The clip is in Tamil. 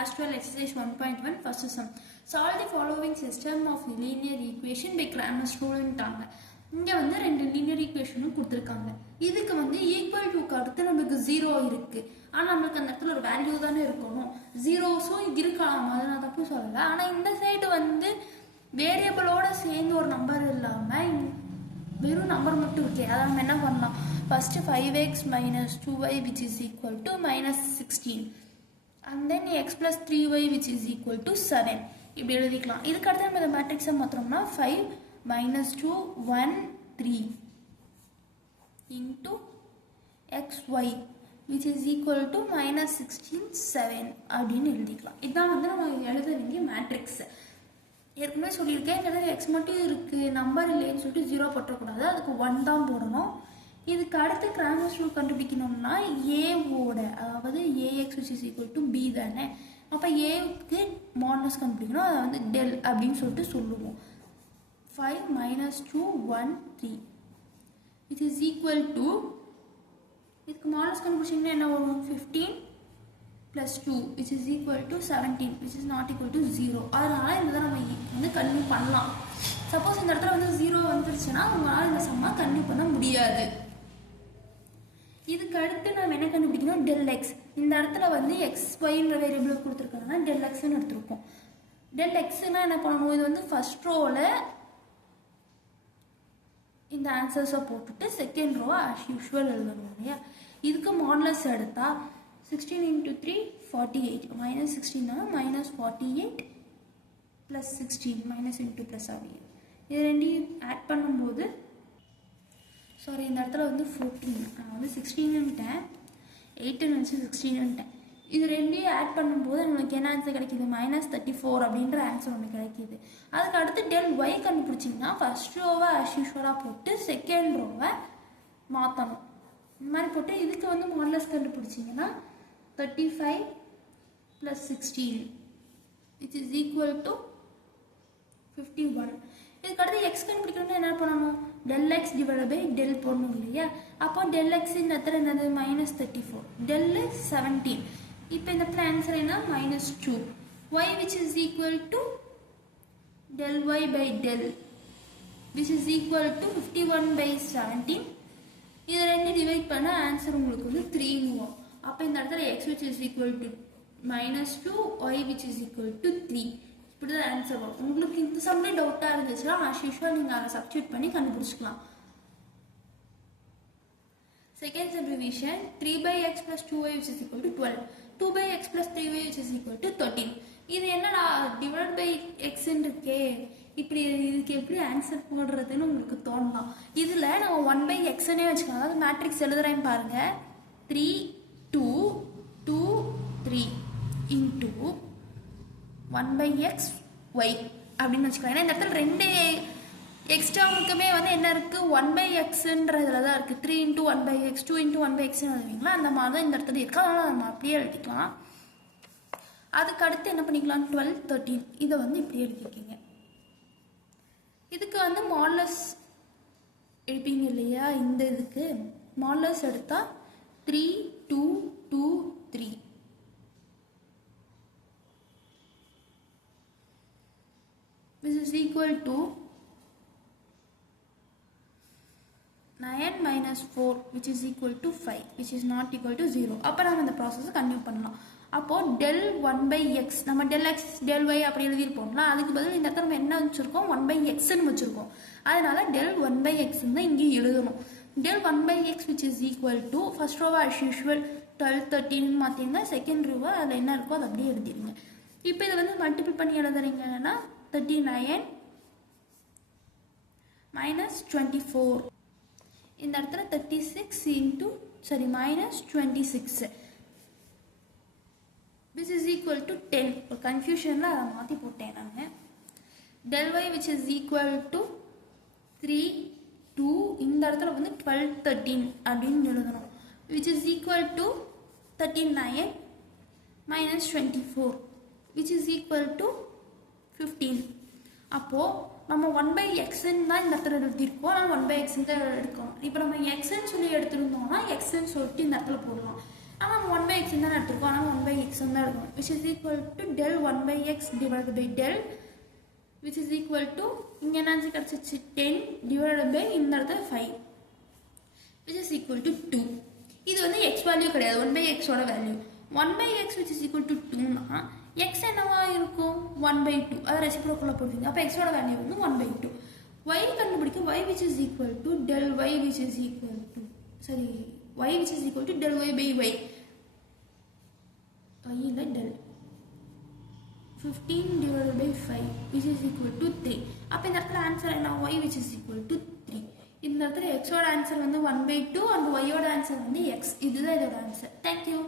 Class 12 exercise 1.1 first sum. Solve the following system of linear equation by Cramer's rule ன்ட்டாங்க. இங்க வந்து ரெண்டு linear equation கொடுத்திருக்காங்க. இதுக்கு வந்து equal to அடுத்து நமக்கு 0 இருக்கு. ஆனா நமக்கு அந்த இடத்துல ஒரு வேல்யூ தானே இருக்கணும். ஜீரோஸும் இருக்கலாம். அதை நான் தப்பு சொல்லல. ஆனா இந்த சைடு வந்து வேரியபிளோட சேர்ந்து ஒரு நம்பர் இல்லாம வெறும் நம்பர் மட்டும் இருக்கு. அதை நம்ம என்ன பண்ணலாம்? First 5x minus 2y which is equal to minus 16 and then x plus 3y which is equal to 7 இப்படி எழுதிக்கலாம். இதுக்கு அடுத்து நம்ம இந்த மேட்ரிக்ஸை மாத்திரம்னா 5 minus 2 1 3 into xy which is equal to minus 16 7 அப்படின்னு எழுதிக்கலாம். இதுதான் வந்து நம்ம எழுத வேண்டிய மேட்ரிக்ஸ். ஏற்கனவே சொல்லியிருக்கேன், இந்த எக்ஸ் மட்டும் இருக்கு நம்பர் இல்லைன்னு சொல்லிட்டு 0 போட்டக்கூடாது, அதுக்கு 1 தான் போடணும். இதுக்கு அடுத்து கிராமர்ஸ் ரூல் கண்டுபிடிக்கணும்னா ஏவோட, அதாவது ax which is equal to b தானே. அப்போ ஏவுக்கு மாடலஸ் கண்டுபிடிக்கணும், அதை வந்து டெல் அப்படின்னு சொல்லிட்டு சொல்லுவோம். 5 minus 2 1 3 which is equal to, இதுக்கு மாடலஸ் கண்டுபிடிச்சிங்கன்னா என்ன வரும்? 15 plus 2 which is equal to 17 which is not equal to 0. அதனால இந்த நம்ம வந்து கன்டினியூ பண்ணலாம். சப்போஸ் இந்த இடத்துல வந்து 0 வந்துருச்சுன்னா உங்களால் இந்த சம்மா கன்டினியூ பண்ண முடியாது. இதுக்கு அடுத்து நம்ம என்ன கண்டுபிடிக்கணும்? Del X. இந்த இடத்துல வந்து எக்ஸ் ஒய்ன்ற வேரியபிள் கொடுத்துருக்காங்கன்னா டெல் எக்ஸ்ன்னு எடுத்துருக்கோம். டெல் எக்ஸ்னா என்ன பண்ணணும்? இது வந்து ஃபர்ஸ்ட் ரோவில் இந்த ஆன்சர்ஸை போட்டுட்டு செகண்ட் ரோ ஆஸ் யூஷுவல் எழுதணும் இல்லையா. இதுக்கு மாடலஸ் எடுத்தா 16 into 3 48 minus 16 minus 48 plus 16 minus into plus ஆகும். இது ரெண்டையும் ஆட் பண்ணும்போது சாரி இந்த இடத்துல வந்து 14 நான் வந்து 16ன்ட்டேன் 8 நினச்சி 16ன்ட்டேன். இது ரெண்டையும் ஆட் பண்ணும்போது நம்மளுக்கு என்ன ஆன்சர் கிடைக்கிது? -34 அப்படின்ற ஆன்சர் ஒன்று கிடைக்கிது. அதுக்கு அடுத்து டெல் ஒய் கண்டுபிடிச்சிங்கன்னா ஃபர்ஸ்ட் ரோவை ஆஸ் யூஷுவலாக போட்டு செகண்ட் ரோவை மாற்றணும். இந்த மாதிரி போட்டு இதுக்கு வந்து modulus கண்டுபிடிச்சிங்கன்னா 35 plus 16 which is equal to 51. இதுக்கு அடுத்து எக்ஸ் கண்டுபிடிக்கணும்னா என்ன பண்ணணும்? Del X divide by del போடணும் இல்லையா. அப்போ டெல் எக்ஸ் இந்த இடத்துல என்னது? -34 டெல் 17. இப்போ இந்த இடத்துல ஆன்சர் என்ன? -2 y which is equal to del y by del which is equal to 51 by 17. இது ரெண்டு டிவைட் பண்ண ஆன்சர் உங்களுக்கு வந்து 3 வரும். அப்போ இந்த இடத்துல x which is equal to -2 y which is equal to 3 இப்படி தான் ஆன்சர் வரும். உங்களுக்கு இந்த சம்லேயே டவுட்டாக இருந்துச்சுன்னா ஆஸ் யூஷுவல் நீங்கள் அதை சப்ஸ்டியூட் பண்ணி கண்டுபிடிச்சிக்கலாம். Second subdivision 3 by x plus 2y which is equal to 12 2 by x plus 3y which is equal to 13. இது என்னடா டிவைட் பை எக்ஸ்ன்னு இருக்கே, இப்படி இதுக்கு எப்படி ஆன்சர் போடுறதுன்னு உங்களுக்கு தோணலாம். இதில் நம்ம 1 by xன்னே வச்சுக்கலாம். அதாவது மேட்ரிக்ஸ் எழுதுறேன்னு பாருங்க. 3 2 2 3 into 1 by x y அப்படின்னு வச்சுக்கலாம். ஏன்னா இந்த இடத்துல ரெண்டு எக்ஸ்ட்ராவுக்குமே வந்து என்ன இருக்குது? 1 by xன்றதுல தான் இருக்குது. 3 into 1 by x 2 into 1 by xன்னு எழுதுவீங்களா, அந்த மாதிரி தான் இந்த இடத்துல இருக்குது. அதனால் நம்ம அப்படியே எழுதிக்கலாம். அதுக்கு அடுத்து என்ன பண்ணிக்கலாம்? 12 13 இதை வந்து இப்படியே எழுதிக்கிங்க. இதுக்கு வந்து மாடலஸ் எடுப்பீங்க இல்லையா. இந்த இதுக்கு மாடலஸ் எடுத்தால் 3 2 2 3 this is equal to 9 minus 4 which is equal to 5 which is not equal to 0. அப்போ நம்ம இந்த ப்ராசஸை கண்டினியூ பண்ணலாம். அப்போது டெல் 1 by x நம்ம டெல் எக்ஸ் டெல் ஒய் அப்படி எழுதியிருப்போம்னா அதுக்கு பதில் இந்த இடத்துல நம்ம என்ன வச்சுருக்கோம்? 1 by xன்னு வச்சுருக்கோம். அதனால டெல் 1 by xன்னு தான் இங்கே எழுதணும். Del 1 by x which is equal to first ரோவை as usual 12 13 மாற்றிங்க, செகண்ட் ரோவை அதில் என்ன இருக்கோ அதை அப்படியே எழுதிடுங்க. இப்போ இதை வந்து மல்டிபிள் பண்ணி எழுதுறீங்கன்னா 39 minus 24 இந்த இடத்துல 36 into minus 26 which is equal to 10. ஒரு கன்ஃபியூஷனில் அதை மாற்றி போட்டேன் நான். Del y which is equal to 3 2 இந்த இடத்துல வந்து 12 13 அப்படின்னு எழுதணும். which is equal to 39 minus 24 which is equal to 15. அப்போது நம்ம 1 by xன்னு தான் இந்த இடத்துல எழுதியிருக்கோம். நம்ம 1 by xன்னு தான் எடுக்கணும். இப்போ நம்ம xன்னு சொல்லி எடுத்துருந்தோம்னா xன்னு சொல்லிட்டு இந்த இடத்துல போடலாம். ஆனால் நம்ம 1 by x தான் எடுத்துருக்கோம். ஆனால் 1 by x தான் எடுக்கணும் which is equal to del 1 by x divided by del which is equal to இங்க என்ன ஆன்சர் கிடைச்சிச்சு 10 divided by இந்த இடத்துல 5 which is equal to 2. இது வந்து x வேல்யூ கிடையாது 1 by x ஓட value 1 by x which is equal to 2 னா x என்னவா இருக்கும் 1 by 2 அத ரெசிப்ரோக்கல்ல போடுவீங்க அப்ப x ஓட வேல்யூ வந்து 1 by 2 y கண்டுபிடிக்க y which is equal to del y which is equal to sorry y which is equal to del y by y y இல்ல del 15 divided by 5 which is equal to 3 அப்ப இந்த இடத்துல ஆன்சர் என்ன y which is equal to 3 இந்த இடத்துல x ஓட ஆன்சர் வந்து 1 by 2 and y ஓட ஆன்சர் வந்து x இதுதான் இதோட ஆன்சர். Thank you.